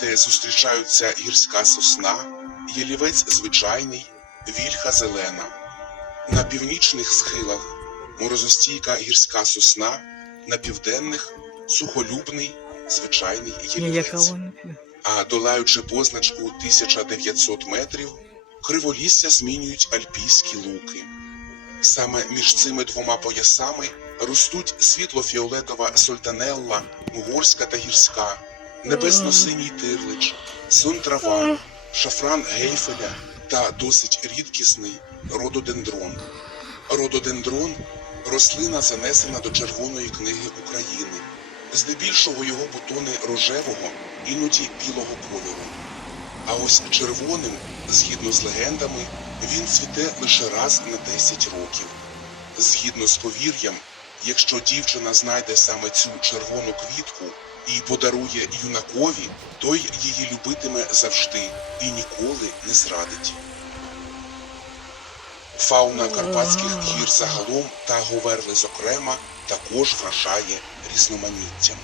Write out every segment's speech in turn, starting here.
де зустрічаються гірська сосна, ялівець звичайний, вільха зелена. На північних схилах морозостійка гірська сосна, на південних сухолюбний звичайний ялівець. А долаючи позначку 1900 метрів, криволісся змінюють альпійські луки. Саме між цими двома поясами ростуть світло-фіолетова сольтанелла, угорська та гірська, небесно-синій тирлич, сон трава, шафран гейфеля та досить рідкісний рододендрон. Рододендрон рослина занесена до Червоної книги України. Здебільшого його бутони рожевого, іноді білого кольору. А ось червоним, згідно з легендами, він цвіте лише раз на 10 років. Згідно з повір'ям, якщо дівчина знайде саме цю червону квітку і подарує юнакові, той її любитиме завжди і ніколи не зрадить. Фауна карпатських гір загалом та Говерли зокрема також вражає різноманіттям.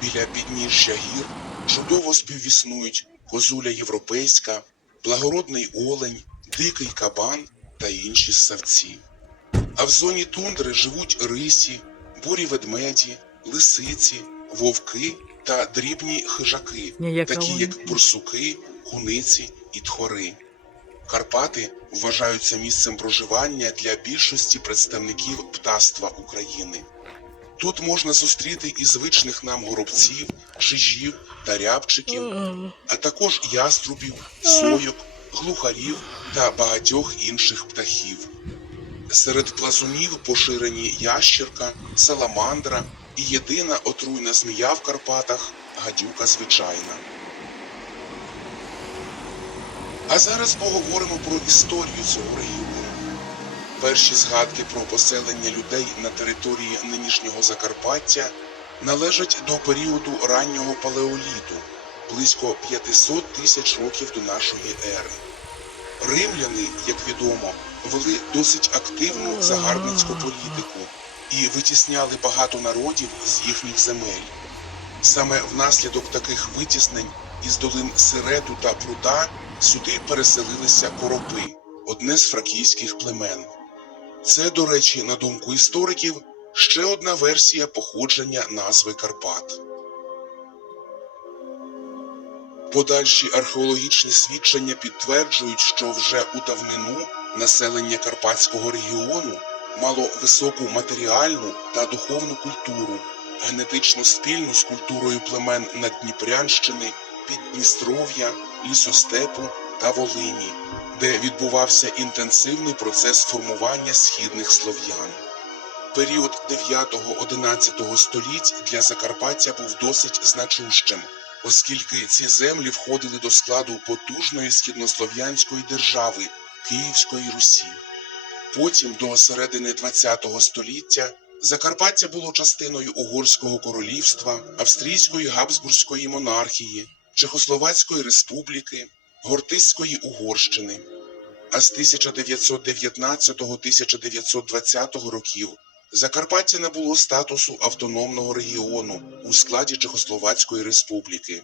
Біля підніжжя гір чудово співвіснують козуля європейська, благородний олень, дикий кабан та інші ссавці. А в зоні тундри живуть рисі, бурі ведмеді, лисиці, вовки та дрібні хижаки, такі як бурсуки, куниці і тхори. Карпати вважаються місцем проживання для більшості представників птаства України. Тут можна зустріти і звичних нам горобців, шижів та рябчиків, а також яструбів, сойок, глухарів та багатьох інших птахів. Серед плазунів поширені ящірка, саламандра і єдина отруйна змія в Карпатах гадюка звичайна. А зараз поговоримо про історію цього регіону. Перші згадки про поселення людей на території нинішнього Закарпаття належать до періоду раннього палеоліту, близько 500 тисяч років до нашої ери. Римляни, як відомо, вели досить активну загарбницьку політику і витісняли багато народів з їхніх земель. Саме внаслідок таких витіснень із долин Сирету та Пруда сюди переселилися коропи, одне з фракійських племен. Це, до речі, на думку істориків, ще одна версія походження назви Карпат. Подальші археологічні свідчення підтверджують, що вже у давнину населення Карпатського регіону мало високу матеріальну та духовну культуру, генетично спільну з культурою племен Наддніпрянщини, Піддністров'я, Лісостепу та Волині, де відбувався інтенсивний процес формування східних слов'ян. Період 9-11 століть для Закарпаття був досить значущим, оскільки ці землі входили до складу потужної східнослов'янської держави Київської Русі. Потім, до середини ХХ століття, Закарпаття було частиною Угорського королівства, Австрійської Габсбурзької монархії, Чехословацької республіки, Гортиської Угорщини. А з 1919-1920 років Закарпаття набуло статусу автономного регіону у складі Чехословацької республіки.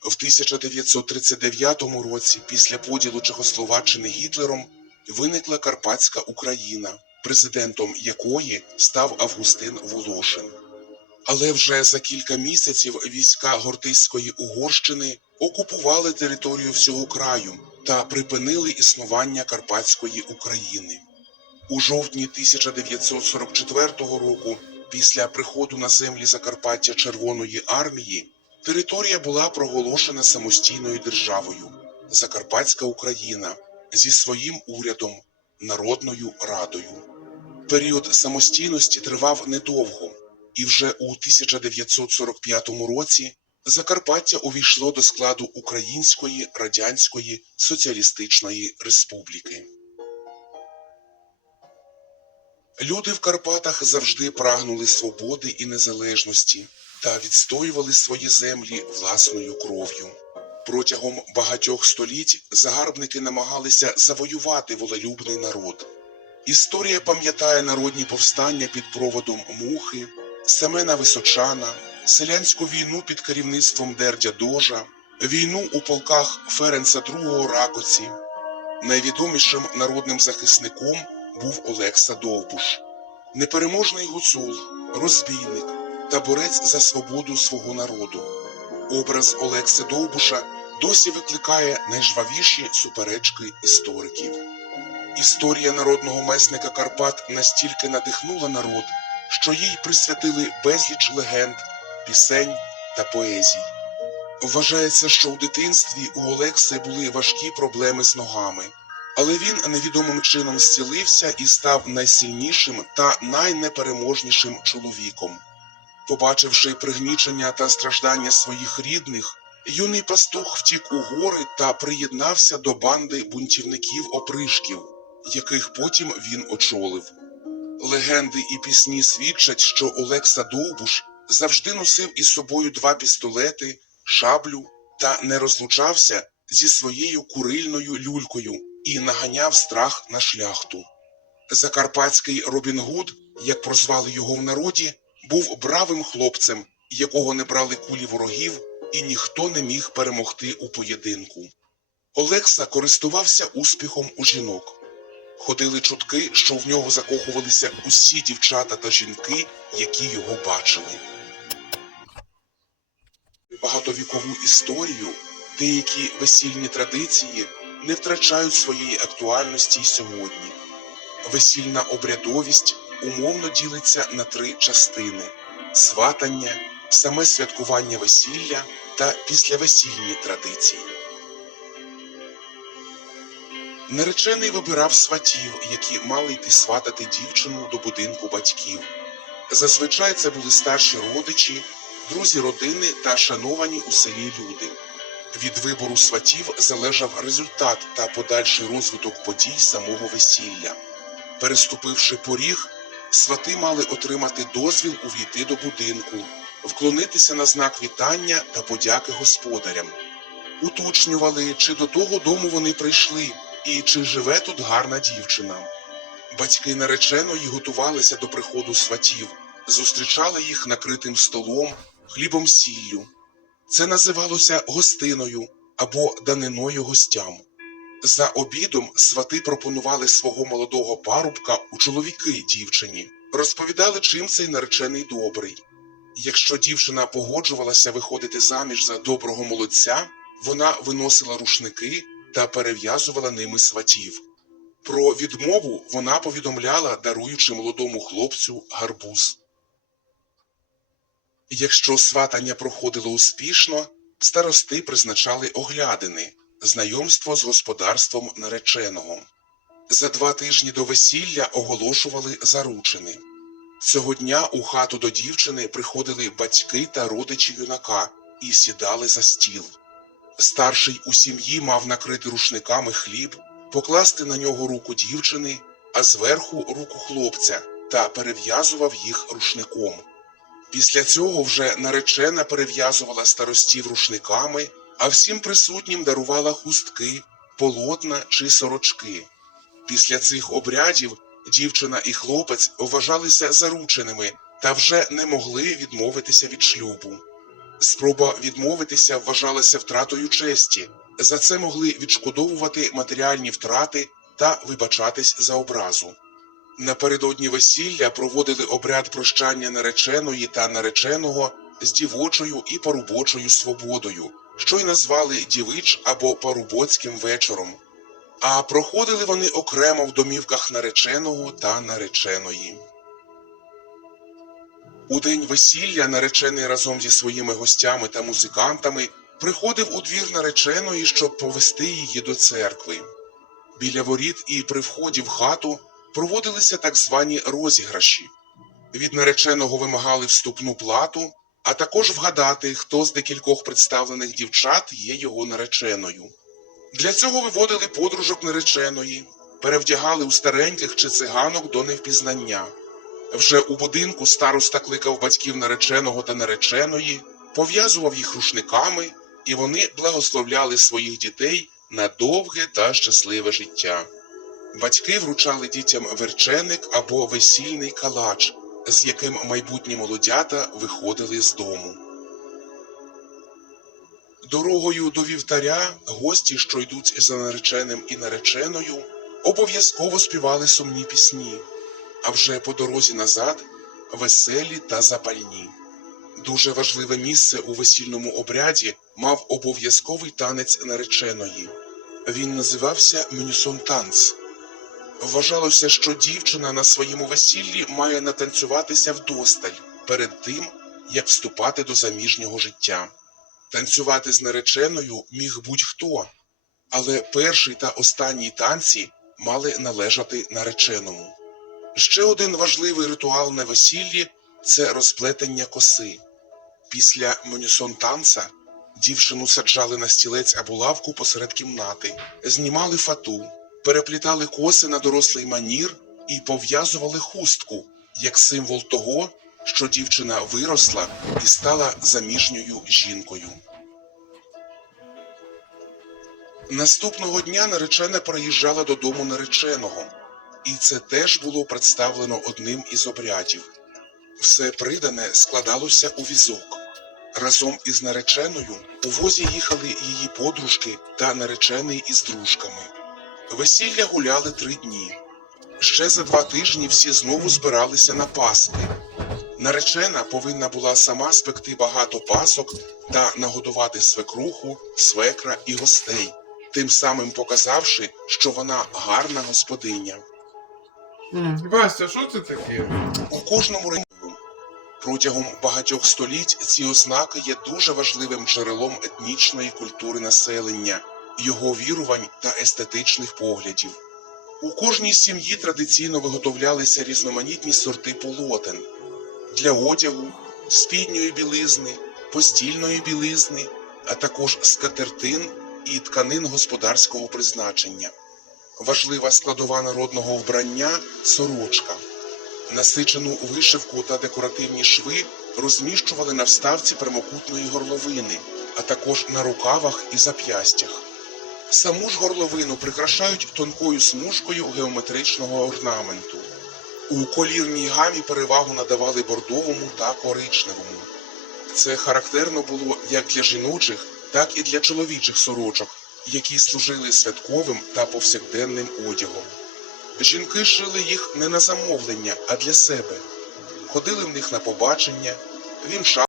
В 1939 році, після поділу Чехословаччини Гітлером, виникла Карпатська Україна, президентом якої став Августин Волошин. Але вже за кілька місяців війська Гортиської Угорщини окупували територію всього краю та припинили існування Карпатської України. У жовтні 1944 року, після приходу на землі Закарпаття Червоної армії, територія була проголошена самостійною державою Закарпатська Україна зі своїм урядом, Народною Радою. Період самостійності тривав недовго, і вже у 1945 році Закарпаття увійшло до складу Української Радянської Соціалістичної Республіки. Люди в Карпатах завжди прагнули свободи і незалежності та відстоювали свої землі власною кров'ю. Протягом багатьох століть загарбники намагалися завоювати волелюбний народ. Історія пам'ятає народні повстання під проводом мухи, Семена Височана, селянську війну під керівництвом Дердя Дожа, війну у полках Ференца II Ракоці. Найвідомішим народним захисником був Олекса Довбуш, непереможний гуцул, розбійник та борець за свободу свого народу. Образ Олекси Довбуша досі викликає найжвавіші суперечки істориків. Історія народного месника Карпат настільки надихнула народ, що їй присвятили безліч легенд, пісень та поезій. Вважається, що у дитинстві у Олекси були важкі проблеми з ногами, але він невідомим чином зцілився і став найсильнішим та найнепереможнішим чоловіком. Побачивши пригнічення та страждання своїх рідних, юний пастух втік у гори та приєднався до банди бунтівників-опришків, яких потім він очолив. Легенди і пісні свідчать, що Олекса Довбуш завжди носив із собою два пістолети, шаблю та не розлучався зі своєю курильною люлькою і наганяв страх на шляхту. Закарпатський Робін Гуд, як прозвали його в народі, був бравим хлопцем, якого не брали кулі ворогів, і ніхто не міг перемогти у поєдинку. Олекса користувався успіхом у жінок. Ходили чутки, що в нього закохувалися усі дівчата та жінки, які його бачили. Багатовікову історію деякі весільні традиції не втрачають своєї актуальності й сьогодні. Весільна обрядовість умовно ділиться на три частини: сватання, саме святкування весілля та післявесільні традиції. Наречений вибирав сватів, які мали йти сватати дівчину до будинку батьків. Зазвичай це були старші родичі, друзі родини та шановані у селі люди. Від вибору сватів залежав результат та подальший розвиток подій самого весілля. Переступивши поріг, свати мали отримати дозвіл увійти до будинку, вклонитися на знак вітання та подяки господарям. Уточнювали, чи до того дому вони прийшли, і чи живе тут гарна дівчина. Батьки нареченої готувалися до приходу сватів, зустрічали їх накритим столом, хлібом сіллю. Це називалося гостиною або даниною гостям. За обідом свати пропонували свого молодого парубка у чоловіки дівчині, розповідали, чим цей наречений добрий. Якщо дівчина погоджувалася виходити заміж за доброго молодця, вона виносила рушники та перев'язувала ними сватів. Про відмову вона повідомляла, даруючи молодому хлопцю гарбуз. Якщо сватання проходило успішно, старости призначали оглядини, знайомство з господарством нареченого. За два тижні до весілля оголошували заручини. Цього дня у хату до дівчини приходили батьки та родичі юнака і сідали за стіл. Старший у сім'ї мав накрити рушниками хліб, покласти на нього руку дівчини, а зверху руку хлопця та перев'язував їх рушником. Після цього вже наречена перев'язувала старостів рушниками, а всім присутнім дарувала хустки, полотна чи сорочки. Після цих обрядів дівчина і хлопець вважалися зарученими та вже не могли відмовитися від шлюбу. Спроба відмовитися вважалася втратою честі. За це могли відшкодовувати матеріальні втрати та вибачатись за образу. Напередодні весілля проводили обряд прощання нареченої та нареченого з дівочою і парубочою свободою, що й назвали дівич або парубоцьким вечором. А проходили вони окремо в домівках нареченого та нареченої. У день весілля наречений разом зі своїми гостями та музикантами приходив у двір нареченої, щоб повести її до церкви. Біля воріт і при вході в хату проводилися так звані розіграші. Від нареченого вимагали вступну плату, а також вгадати, хто з декількох представлених дівчат є його нареченою. Для цього виводили подружок нареченої, перевдягали у стареньких чи циганок до невпізнання. Вже у будинку староста кликав батьків нареченого та нареченої, пов'язував їх рушниками, і вони благословляли своїх дітей на довге та щасливе життя. Батьки вручали дітям верченик або весільний калач, з яким майбутні молодята виходили з дому. Дорогою до вівтаря гості, що йдуть за нареченим і нареченою, обов'язково співали сумні пісні, а вже по дорозі назад веселі та запальні. Дуже важливе місце у весільному обряді мав обов'язковий танець нареченої. Він називався Мюнюсон танц. Вважалося, що дівчина на своєму весіллі має натанцюватися вдосталь перед тим, як вступати до заміжнього життя. Танцювати з нареченою міг будь-хто, але перший та останній танці мали належати нареченому. Ще один важливий ритуал на весіллі це розплетення коси. Після Мюнюсон танца дівчину саджали на стілець або лавку посеред кімнати, знімали фату, переплітали коси на дорослий манір і пов'язували хустку як символ того, що дівчина виросла і стала заміжньою жінкою. Наступного дня наречена приїжджала додому нареченого, і це теж було представлено одним із обрядів. Все придане складалося у візок. Разом із нареченою у возі їхали її подружки та наречений із дружками. Весілля гуляли три дні. Ще за два тижні всі знову збиралися на Пасхи. Наречена повинна була сама спекти багато пасок та нагодувати свекруху, свекра і гостей, тим самим показавши, що вона гарна господиня. Вася, що це таке? У кожному регіоні протягом багатьох століть ці ознаки є дуже важливим джерелом етнічної культури населення, його вірувань та естетичних поглядів. У кожній сім'ї традиційно виготовлялися різноманітні сорти полотен для одягу, спідньої білизни, постільної білизни, а також скатертин і тканин господарського призначення. Важлива складова народного вбрання сорочка. Насичену вишивку та декоративні шви розміщували на вставці прямокутної горловини, а також на рукавах і зап'ястях. Саму ж горловину прикрашають тонкою смужкою геометричного орнаменту. У колірній гамі перевагу надавали бордовому та коричневому. Це характерно було як для жіночих, так і для чоловічих сорочок, які служили святковим та повсякденним одягом. Жінки шили їх не на замовлення, а для себе. Ходили в них на побачення, вінчали.